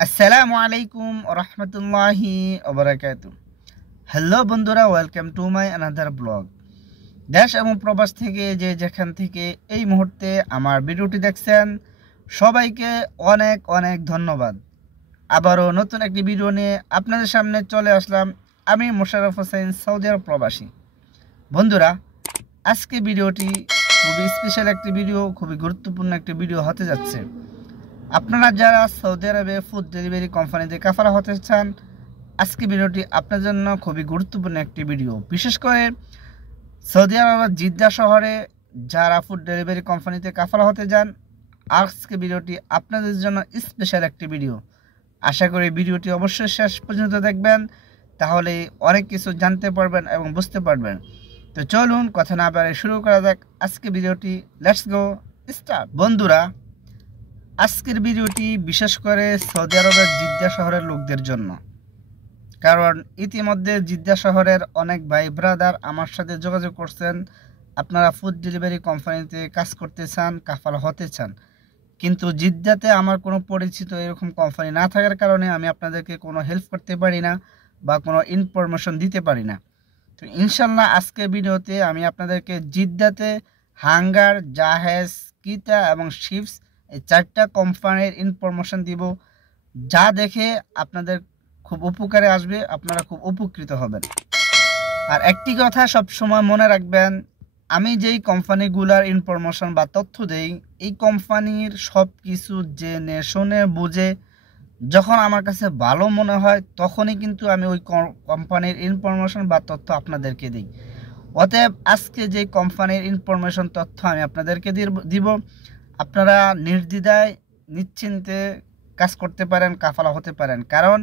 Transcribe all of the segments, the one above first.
আসসালামু আলাইকুম রহমতুল্লাহি ওবারাকাতু। হ্যালো বন্ধুরা, welcome to my another blog. দেশ এবং প্রবাস থেকে যে যেখান থেকে এই মুহূর্তে আমার ভিডিওটি দেখছেন, সবাইকে অনেক অনেক ধন্যবাদ। আবারও নতুন একটি ভিডিও নিয়ে আপনাদের সামনে চলে আসলাম। আমি মোশাররফ হোসেন, সৌদি আরব প্রবাসী। বন্ধুরা, আজকে ভিডিওটি খুবই স্পেশাল একটি ভিডিও, খুবই গুরুত্বপূর্ণ একটি ভিডিও হতে যাচ্ছে। আপনারা যারা সৌদি আরবে ফুড ডেলিভারি কোম্পানিতে কাফালা হতে চান, আজকে ভিডিওটি আপনার জন্য খুবই গুরুত্বপূর্ণ একটি ভিডিও। বিশেষ করে সৌদি আরবের জিদ্দা শহরে যারা ফুড ডেলিভারি কোম্পানিতে কাফালা হতে যান, আজকে ভিডিওটি আপনাদের জন্য স্পেশাল একটি ভিডিও। আশা করি ভিডিওটি অবশ্যই শেষ পর্যন্ত দেখবেন, তাহলে অনেক কিছু জানতে পারবেন এবং বুঝতে পারবেন। তো চলুন কথা না বাড়িয়ে শুরু করা যাক আজকে ভিডিওটি। Let's go start. বন্ধুরা, আজকের ভিডিওটি বিশেষ করে সৌদি আরবের জিদ্দা শহরের লোকদের জন্য, কারণ ইতিমধ্যে জিদ্দা শহরের অনেক ভাই ব্রাদার আমার সাথে যোগাযোগ করছেন। আপনারা ফুড ডেলিভারি কোম্পানিতে কাজ করতে চান, কাফালা হতে চান, কিন্তু জিদ্দাতে আমার কোনো পরিচিত এরকম কোম্পানি না থাকার কারণে আমি আপনাদেরকে কোনো হেল্প করতে পারি না বা কোনো ইনফরমেশন দিতে পারি না। তো ইনশাল্লাহ আজকের ভিডিওতে আমি আপনাদেরকে জিদ্দাতে হাঙ্গার, জাহেজ, কিতা এবং শিপস এই চারটা কোম্পানির ইনফরমেশন দিব, যা দেখে আপনাদের খুব উপকারে আসবে, আপনারা খুব উপকৃত হবেন। আর একটি কথা সব সময় মনে রাখবেন, আমি যেই কোম্পানিগুলোর ইনফরমেশন বা তথ্য দেই, এই কোম্পানির সব কিছু জেনে শুনে বুঝে যখন আমার কাছে ভালো মনে হয়, তখনই কিন্তু আমি ওই কোম্পানির ইনফরমেশন বা তথ্য আপনাদেরকে দিই। অতএব আজকে যে কোম্পানির ইনফরমেশন তথ্য আমি আপনাদেরকে দিব, আপনারা নির্দ্বিধায় নিশ্চিন্তে কাজ করতে পারেন, কাফালা হতে পারেন। কারণ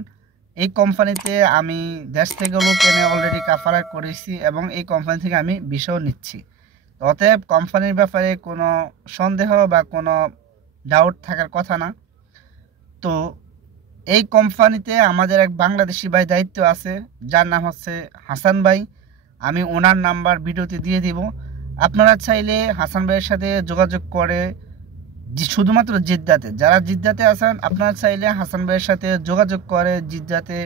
এই কোম্পানিতে আমি দেশ থেকে লোক এনে অলরেডি কাফালা করেছি এবং এই কোম্পানি থেকে আমি বিষয় নিচ্ছি। অতএব কোম্পানির ব্যাপারে কোনো সন্দেহ বা কোনো ডাউট থাকার কথা না। তো এই কোম্পানিতে আমাদের এক বাংলাদেশি ভাই দায়িত্ব আছে, যার নাম হচ্ছে হাসান ভাই। আমি ওনার নাম্বার ভিডিওতে দিয়ে দিব। আপনারা চাইলে হাসান ভাইয়ের সাথে যোগাযোগ করে, শুধুমাত্র জিদ্দাতে, যারা জিদ্দাতে আছেন আপনারা চাইলে হাসান ভাইয়ের সাথে যোগাযোগ করে জিদ্দাতে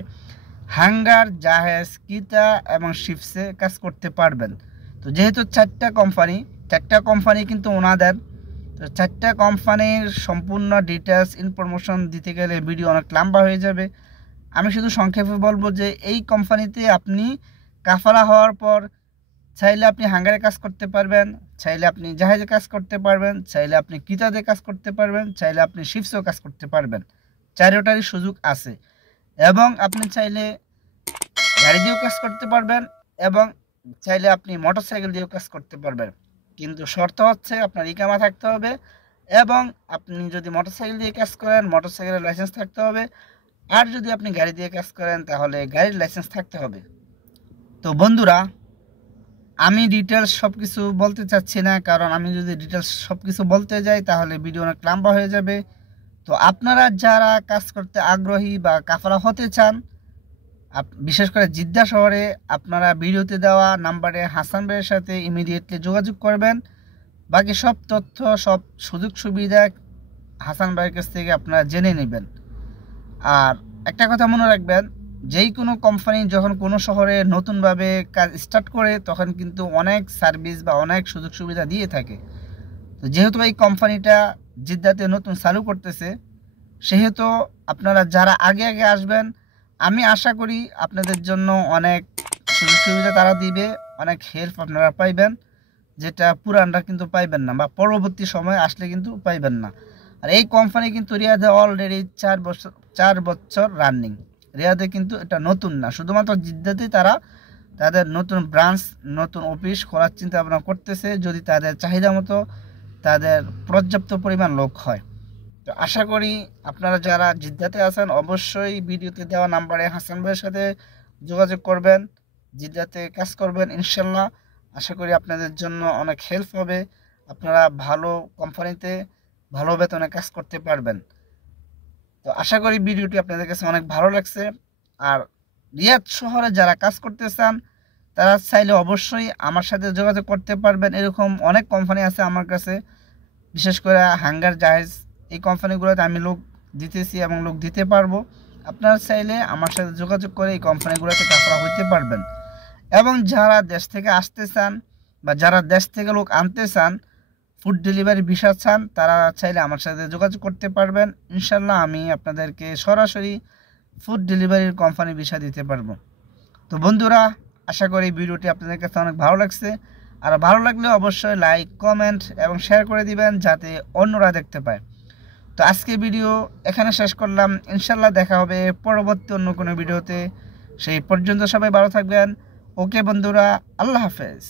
হাঙ্গার, জাহেজ, কিতা এবং শিপসে কাজ করতে পারবেন। তো যেহেতু চারটা কোম্পানি কিন্তু ওনাদের, তো চারটা কোম্পানির সম্পূর্ণ ডিটেলস ইনফরমেশন দিতে গেলে ভিডিও অনেক লম্বা হয়ে যাবে। আমি শুধু সংক্ষেপে বলবো যে এই কোম্পানিতে আপনি কাফালা হওয়ার পর চাইলে আপনি হাঙ্গারে কাজ করতে পারবেন, চাইলে আপনি জাহাজে কাজ করতে পারবেন, চাইলে আপনি কিতাতে কাজ করতে পারবেন, চাইলে আপনি শিপসেও কাজ করতে পারবেন। চারোটারই সুযোগ আছে। এবং আপনি চাইলে গাড়ি দিয়েও কাজ করতে পারবেন এবং চাইলে আপনি মোটরসাইকেল দিয়েও কাজ করতে পারবেন। কিন্তু শর্ত হচ্ছে আপনার ইকামা থাকতে হবে, এবং আপনি যদি মোটরসাইকেল দিয়ে কাজ করেন মোটরসাইকেলের লাইসেন্স থাকতে হবে, আর যদি আপনি গাড়ি দিয়ে কাজ করেন তাহলে গাড়ির লাইসেন্স থাকতে হবে। তো বন্ধুরা, আমি ডিটেলস সব কিছু বলতে চাচ্ছি না, কারণ আমি যদি ডিটেলস সব কিছু বলতে যাই তাহলে ভিডিও অনেক লম্বা হয়ে যাবে। তো আপনারা যারা কাজ করতে আগ্রহী বা কাফালা হতে চান, বিশেষ করে জিদ্দা শহরে, আপনারা ভিডিওতে দেওয়া নাম্বারে হাসান ভাইয়ের সাথে ইমিডিয়েটলি যোগাযোগ করবেন। বাকি সব তথ্য, সব সুযোগ সুবিধা হাসান ভাইয়ের কাছ থেকে আপনারা জেনে নেবেন। আর একটা কথা মনে রাখবেন, যেই কোনো কোম্পানি যখন কোনো শহরে নতুনভাবে কাজ স্টার্ট করে তখন কিন্তু অনেক সার্ভিস বা অনেক সুযোগ সুবিধা দিয়ে থাকে। তো যেহেতু এই কোম্পানিটা জিদ্দাতে নতুন চালু করতেছে, সেহেতু আপনারা যারা আগে আগে আসবেন, আমি আশা করি আপনাদের জন্য অনেক সুযোগ সুবিধা তারা দিবে, অনেক হেল্প আপনারা পাইবেন, যেটা পুরানরা কিন্তু পাইবেন না বা পরবর্তী সময় আসলে কিন্তু পাইবেন না। আর এই কোম্পানি কিন্তু রিয়াদে অলরেডি 4 বছর রানিং। রিয়াদে কিন্তু এটা নতুন না, শুধুমাত্র জিদ্দাতেই তারা তাদের নতুন ব্রাঞ্চ, নতুন অফিস খোলার চিন্তা ভাবনা করতেছে, যদি তাদের চাহিদা মতো তাদের পর্যাপ্ত পরিমাণ লোক হয়। তো আশা করি আপনারা যারা জিদ্দাতে আছেন অবশ্যই ভিডিওতে দেওয়া নাম্বারে হাসান ভাইয়ের সাথে যোগাযোগ করবেন, জিদ্দাতে কাজ করবেন ইনশাল্লাহ। আশা করি আপনাদের জন্য অনেক হেল্প হবে, আপনারা ভালো কোম্পানিতে ভালো বেতনে কাজ করতে পারবেন। তো আশা করি ভিডিওটি আপনাদের কাছে অনেক ভালো লাগছে। আর রিয়াদ শহরে যারা কাজ করতে চান তারা চাইলে অবশ্যই আমার সাথে যোগাযোগ করতে পারবেন। এরকম অনেক কোম্পানি আছে আমার কাছে, বিশেষ করে হাঙ্গার, জাহেজ, এই কোম্পানিগুলোতে আমি লোক দিতেছি এবং লোক দিতে পারবো। আপনারা চাইলে আমার সাথে যোগাযোগ করে এই কোম্পানিগুলোতে কাজ করা হইতে পারবেন। এবং যারা দেশ থেকে আসতে চান বা যারা দেশ থেকে লোক আনতে চান, ফুড ডেলিভারি ভিসা চান, তারা চাইলে আমার সাথে যোগাযোগ করতে পারবেন। ইনশাল্লাহ আমি আপনাদেরকে সরাসরি ফুড ডেলিভারির কোম্পানি ভিসা দিতে পারবো। তো বন্ধুরা, আশা করি ভিডিওটি আপনাদের কাছে অনেক ভালো লাগছে। আর ভালো লাগলে অবশ্যই লাইক, কমেন্ট এবং শেয়ার করে দিবেন যাতে অন্যরা দেখতে পায়। তো আজকে ভিডিও এখানে শেষ করলাম। ইনশাল্লাহ দেখা হবে পরবর্তী অন্য কোনো ভিডিওতে। সেই পর্যন্ত সবাই ভালো থাকবেন। ওকে বন্ধুরা, আল্লাহ হাফেজ।